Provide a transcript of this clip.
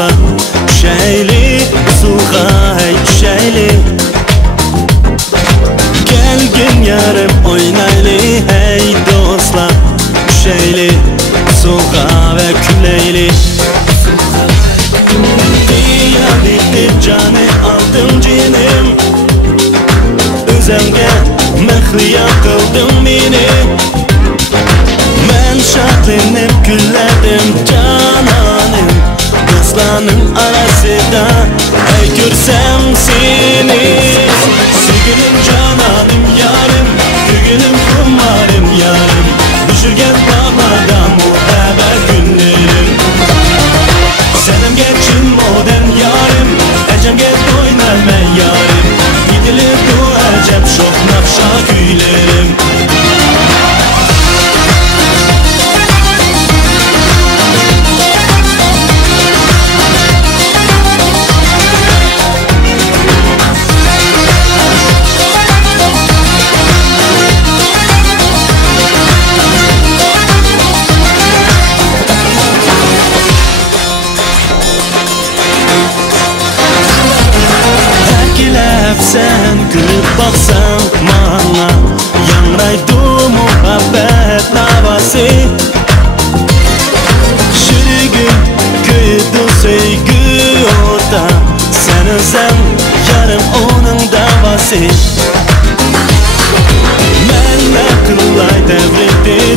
dostlar, düşeyli suğa hey düşeyli. Gelgin yarım oynaylı hey dostlar, düşeyli suğa ve küleyli. Diyanetli canı aldım cinim, özemge mehliya kıldım beni. Ben şadlanıp gülledim cananım, dostlarının arasında hey görsem seni. Sevgilim cananım yarım, bugünüm kumarım yarım, düşürgen babadan muhabbet günlerim. Senem geçin modern yarım, ecem get oynar ben yarım, gidilir bu ecem şok nakşa gülerim. Sen gülüp baksan bana, yanraydı muhabbet havası. Şırgın kıydı sevgi orada, sen özlem yarım onun davası. Ben akıllay devretti